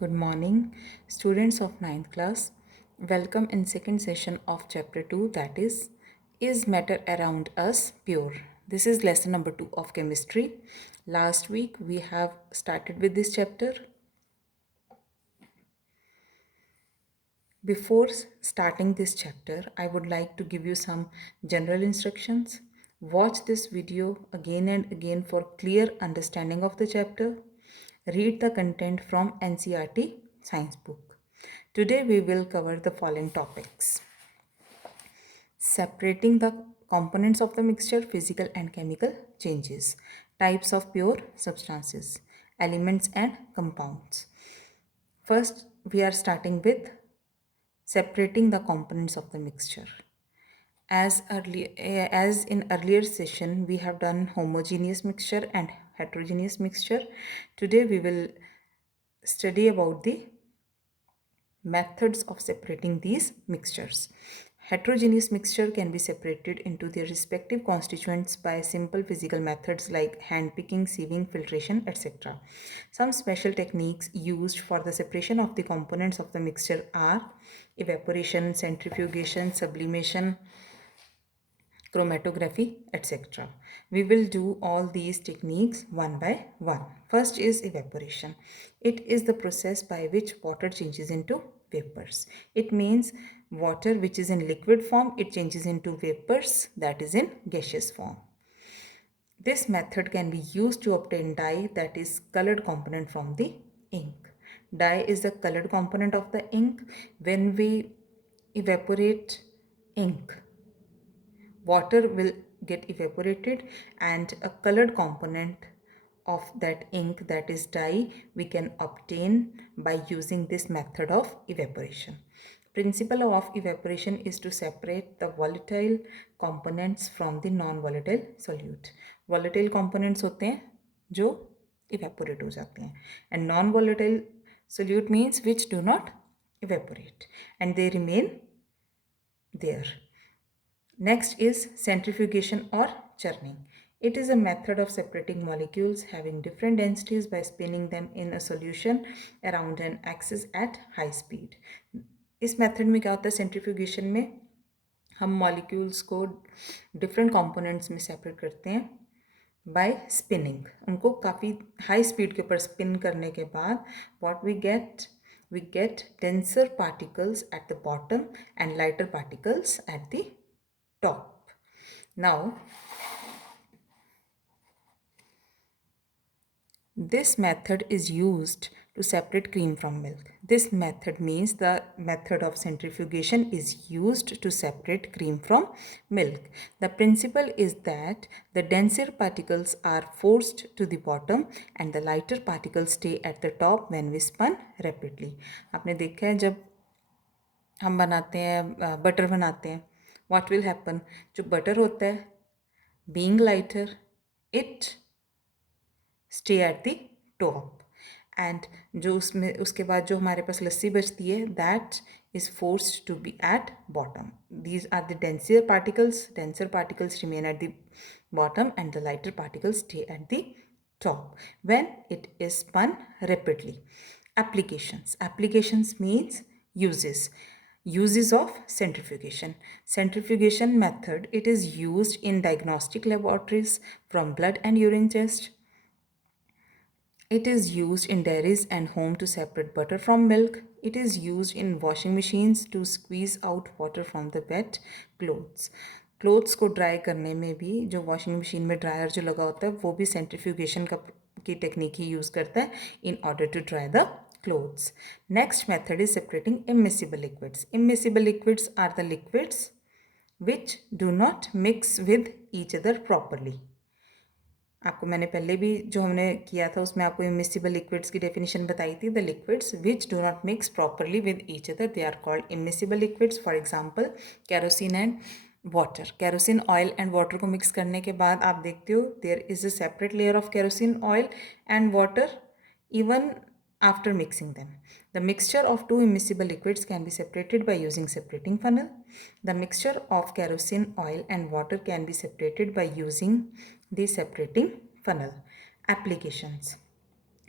Good morning, students of ninth class. Welcome in second session of chapter 2, that is matter around us pure? This is lesson number 2 of chemistry. Last week we have started with this chapter. Before starting this chapter, I would like to give you some general instructions. Watch this video again and again for clear understanding of the chapter. Read the content from NCERT science book. Today we will cover the following topics: separating the components of the mixture, physical and chemical changes, types of pure substances, elements and compounds. First, we are starting with separating the components of the mixture. As in earlier session, we have done homogeneous mixture and heterogeneous mixture. Today we will study about the methods of separating these mixtures. Heterogeneous mixture can be separated into their respective constituents by simple physical methods like handpicking, sieving, filtration, etc. Some special techniques used for the separation of the components of the mixture are evaporation, centrifugation, sublimation, chromatography, etc. We will do all these techniques one by one. First is evaporation. It is the process by which water changes into vapors. It means water which is in liquid form, it changes into vapors, that is in gaseous form. This method can be used to obtain dye, that is colored component from the ink. Dye is the colored component of the ink. When we evaporate ink, water will get evaporated and a colored component of that ink, that is dye, we can obtain by using this method of evaporation. Principle of evaporation is to separate the volatile components from the non-volatile solute. Volatile components होते हैं जो evaporate हो जाते हैं and non-volatile solute means which do not evaporate and they remain there. Next is centrifugation or churning. It is a method of separating molecules having different densities by spinning them in a solution around an axis at high speed. इस method में क्या होता है, centrifugation में हम molecules को different components में separate करते हैं बाय स्पिनिंग. उनको काफ़ी हाई स्पीड के ऊपर स्पिन करने के बाद what we get denser particles at the bottom and lighter particles at the top. Now, this method is used to separate cream from milk. This method means the method of centrifugation is used to separate cream from milk. The principle is that the denser particles are forced to the bottom and the lighter particles stay at the top when we spun rapidly. आपने देखा है जब हम बनाते हैं butter बनाते हैं, what will happen? जो बटर होता है, being lighter, it stay at the top and जो उसमें उसके बाद जो हमारे पास लस्सी बचती है that is forced to be at bottom. These are the denser particles remain at the bottom and the lighter particles stay at the top when it is spun rapidly. Applications means uses of centrifugation. Centrifugation method, it is used in diagnostic laboratories from blood and urine test. It is used in dairies and home to separate butter from milk. It is used in washing machines to squeeze out water from the wet clothes. Clothes को dry करने में भी जो washing machine में dryer जो लगा होता है वो भी सेंट्रीफ्यूगेशन की टेक्निक ही यूज़ करता है in order to dry the clothes. Next method is separating immiscible liquids. Immiscible liquids are the liquids which do not mix with each other properly. आपको मैंने पहले भी जो हमने किया था उसमें आपको इमिसिबल लिक्विड्स की डेफिनेशन बताई थी. The liquids which do not mix properly with each other, they are called immiscible liquids. For example kerosene and water. Kerosene oil and water को मिक्स करने के बाद आप देखते हो there is a separate layer of kerosene oil and water even after mixing them. The mixture of two immiscible liquids can be separated by using separating funnel. The mixture of kerosene oil and water can be separated by using the separating funnel. Applications.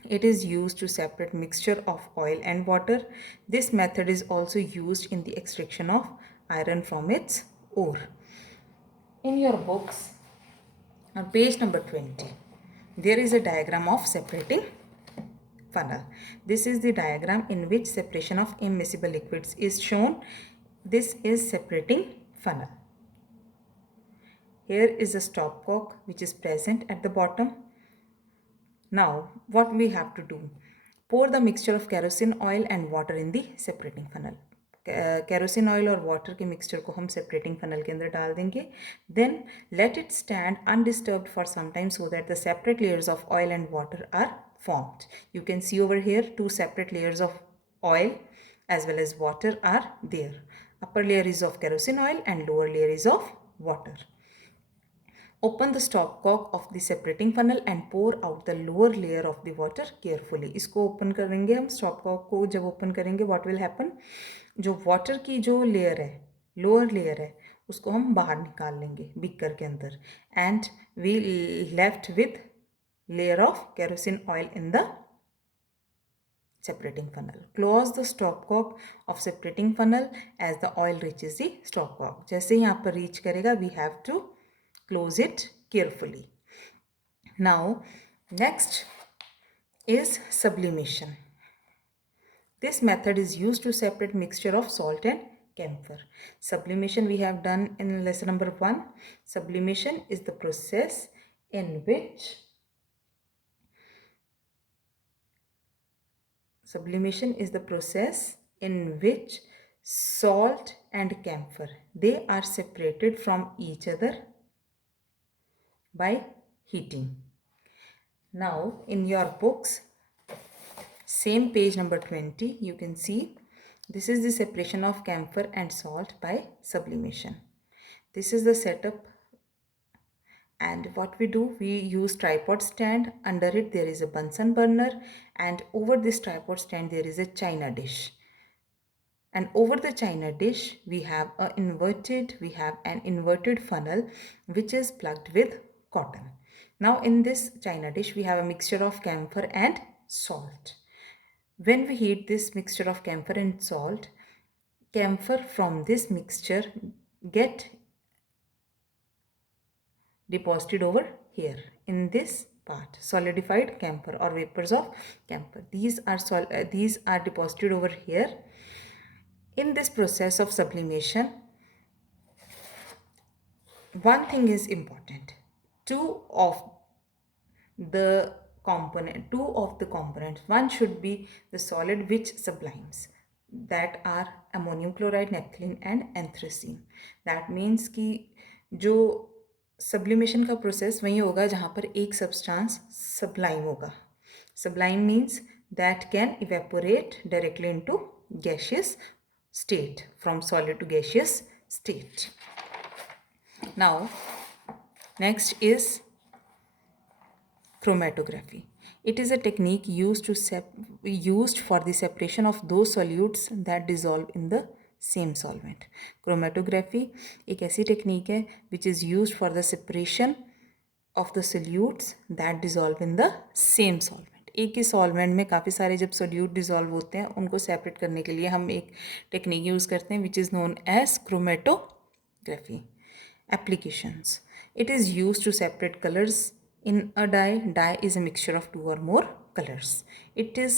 It is used to separate mixture of oil and water. This method is also used in the extraction of iron from its ore. In your books, on page number 20, there is a diagram of separating funnel. This is the diagram in which separation of immiscible liquids is shown. This is separating funnel. Here is a stopcock which is present at the bottom. Now, what we have to do? Pour the mixture of kerosene oil and water in the separating funnel. Kerosene oil और water के mixture को हम separating funnel के अंदर डाल देंगे. Then let it stand undisturbed for some time so that the separate layers of oil and water are formed. You can see over here 2 separate layers of oil as well as water are there. Upper layer is of kerosene oil and lower layer is of water. Open the stopcock of the separating funnel and pour out the lower layer of the water carefully. इसको open करेंगे हम stopcock को जब open करेंगे what will happen? जो water की जो layer है lower layer है उसको हम बाहर निकाल लेंगे beaker के अंदर and we left with layer of kerosene oil in the separating funnel. Close the stopcock of separating funnel as the oil reaches the stopcock. जैसे यहाँ पर reach करेगा we have to close it carefully. Now, next is sublimation. This method is used to separate mixture of salt and camphor. Sublimation we have done in lesson number 1. Sublimation is the process in which salt and camphor they are separated from each other by heating. Now in your books, same page number 20, you can see this is the separation of camphor and salt by sublimation. This is the setup, and what we do, we use tripod stand. Under it there is a Bunsen burner, and over this tripod stand there is a china dish. And over the china dish we have an inverted funnel which is plugged with cotton. Now in this china dish we have a mixture of camphor and salt. When we heat this mixture of camphor and salt, camphor from this mixture get deposited over here in this part, solidified camphor or vapors of camphor. These are deposited over here. In this process of sublimation, one thing is important. Two of the components, one should be the solid which sublimes, that are ammonium chloride, naphthalene and anthracene. That means कि जो sublimation का process वही होगा जहाँ पर एक substance sublime होगा. Sublime means that can evaporate directly into gaseous state, from solid to gaseous state. Now, next is chromatography. It is a technique used for the separation of those solutes that dissolve in the same solvent. Chromatography एक ऐसी technique है which is used for the separation of the solutes that dissolve in the same solvent. एक ही solvent में काफ़ी सारे जब solute dissolve होते हैं उनको सेपरेट करने के लिए हम एक टेक्निक यूज़ करते हैं which is known as chromatography. Applications. It is use to separate colours in a dye is a mixture of 2 or more colors. It is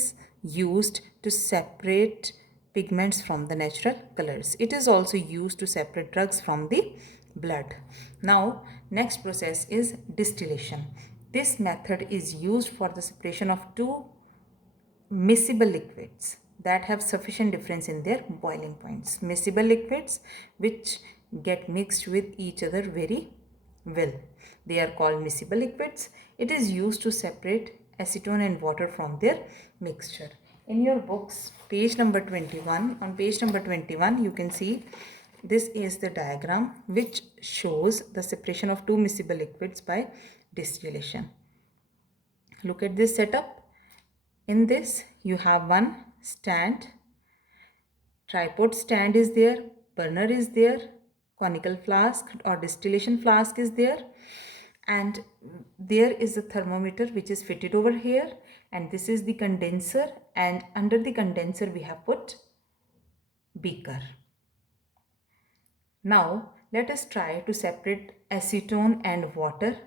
used to separate pigments from the natural colors. It is also used to separate drugs from the blood. Now next process is distillation. This method is used for the separation of 2 miscible liquids that have sufficient difference in their boiling points. Miscible liquids which get mixed with each other very well. They are called miscible liquids. It is used to separate acetone and water from their mixture. In your books, page number 21, on page number 21, you can see this is the diagram which shows the separation of 2 miscible liquids by distillation. Look at this setup. In this, you have one stand, tripod stand is there, burner is there, conical flask or distillation flask is there, and there is a thermometer which is fitted over here, and this is the condenser, and under the condenser we have put beaker. Now let us try to separate acetone and water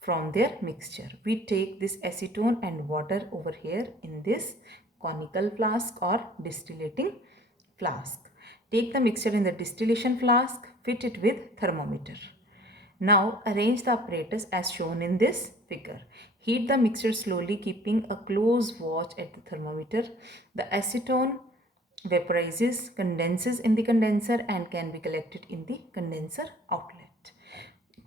from their mixture. We take this acetone and water over here in this conical flask or distillating flask. Take the mixture in the distillation flask, fit it with thermometer. Now arrange the apparatus as shown in this figure. Heat the mixture slowly, keeping a close watch at the thermometer. The acetone vaporizes, condenses in the condenser and can be collected in the condenser outlet.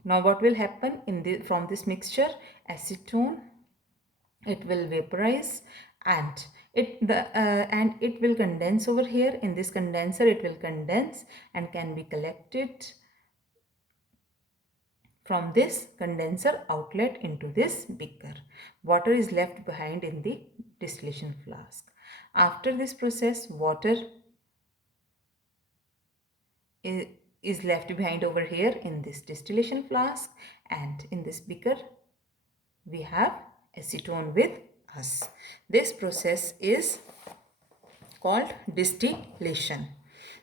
Now what will happen in the from this mixture? Acetone, it will vaporize and it will condense over here in this condenser. It will condense and can be collected from this condenser outlet into this beaker. Water is left behind in the distillation flask. After this process, water is left behind over here in this distillation flask, and in this beaker we have acetone with us. This process is called distillation.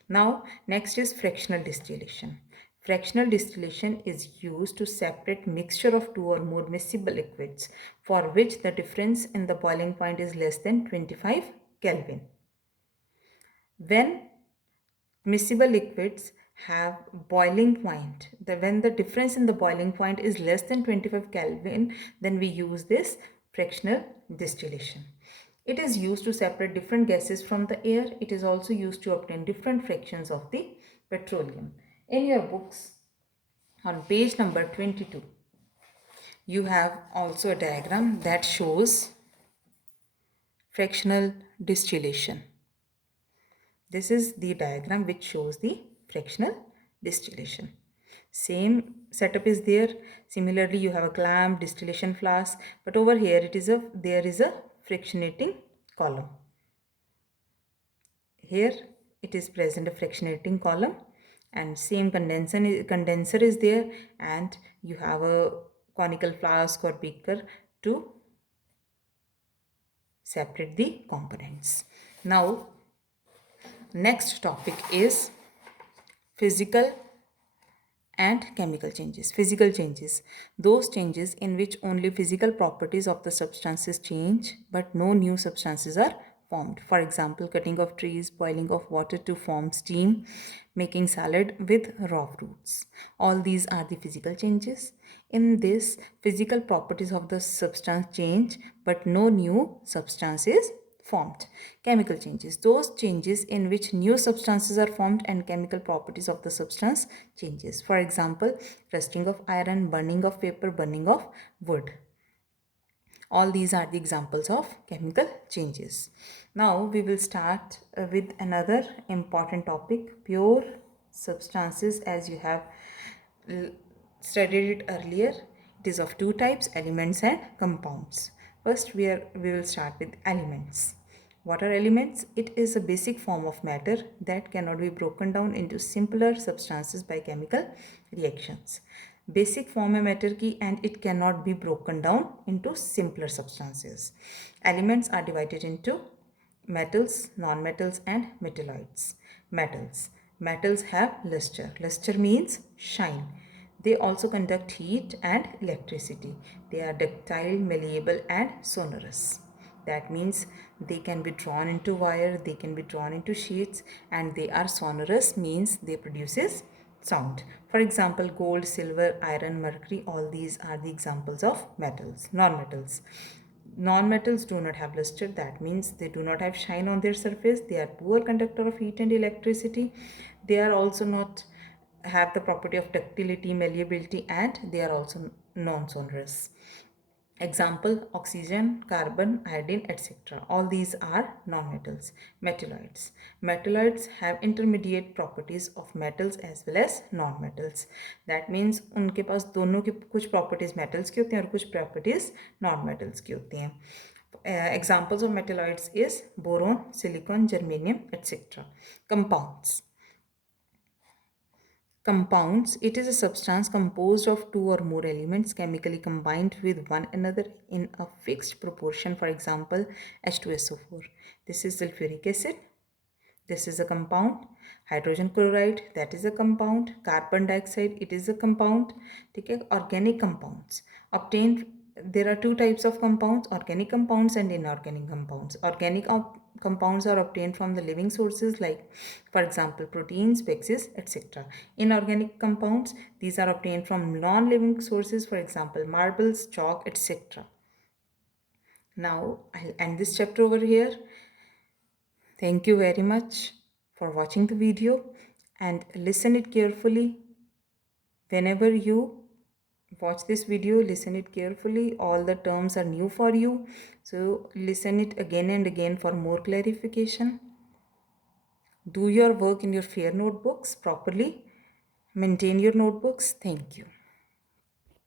Now next is fractional distillation. Fractional distillation is used to separate mixture of two or more miscible liquids for which the difference in the boiling point is less than 25 Kelvin. When miscible liquids have boiling point, when the difference in the boiling point is less than 25 Kelvin, then we use this fractional distillation. It is used to separate different gases from the air. It is also used to obtain different fractions of the petroleum. In your books on page number 22, you have also a diagram that shows fractional distillation. This is the diagram which shows the fractional distillation. Same setup is there. Similarly, you have a clamp, distillation flask, but over here there is a fractionating column. Here it is present a fractionating column, and same condenser is there, and you have a conical flask or beaker to separate the components. Now next topic is physical and chemical changes. Physical changes, those changes in which only physical properties of the substances change but no new substances are formed. For example, cutting of trees, boiling of water to form steam, making salad with raw fruits. All these are the physical changes. In this, physical properties of the substance change but no new substance is formed. Chemical changes, those changes in which new substances are formed and chemical properties of the substance changes. For example, rusting of iron, burning of paper, burning of wood. All these are the examples of chemical changes. Now we will start with another important topic, pure substances. As you have studied it earlier, it is of two types, elements and compounds. First we will start with elements. What are elements? It is a basic form of matter that cannot be broken down into simpler substances by chemical reactions. Basic form है matter की, and it cannot be broken down into simpler substances. Elements are divided into metals, non-metals and metalloids. Metals have luster. Luster means shine. They also conduct heat and electricity. They are ductile, malleable and sonorous. That means they can be drawn into wire, they can be drawn into sheets, and they are sonorous, means they produces sound. For example, gold, silver, iron, mercury, all these are the examples of metals. Non-metals. Non-metals do not have luster, that means they do not have shine on their surface. They are poor conductor of heat and electricity. They are also not have the property of ductility, malleability, and they are also non-sonorous. Example, oxygen, carbon, iodine, etc. All these are non-metals. Metalloids. Metalloids have intermediate properties of metals as well as non-metals. That means उनके पास दोनों की कुछ properties metals की होती हैं और कुछ properties non-metals की होती हैं. Examples of metalloids is boron, silicon, germanium, etc. Compounds. Compounds, it is a substance composed of two or more elements chemically combined with one another in a fixed proportion. For example, H2SO4. This is sulfuric acid. This is a compound. Hydrogen chloride, that is a compound. Carbon dioxide, it is a compound. Okay, organic compounds obtained. There are two types of compounds: organic compounds and inorganic compounds. Organic compounds are obtained from the living sources, like for example proteins, waxes, etc. Inorganic compounds, these are obtained from non-living sources, for example marbles, chalk, etc. Now I'll end this chapter over here. Thank you very much for watching the video, and listen it carefully. Whenever you watch this video, listen it carefully. All the terms are new for you, so listen it again and again for more clarification. Do your work in your fair notebooks properly. Maintain your notebooks. Thank you.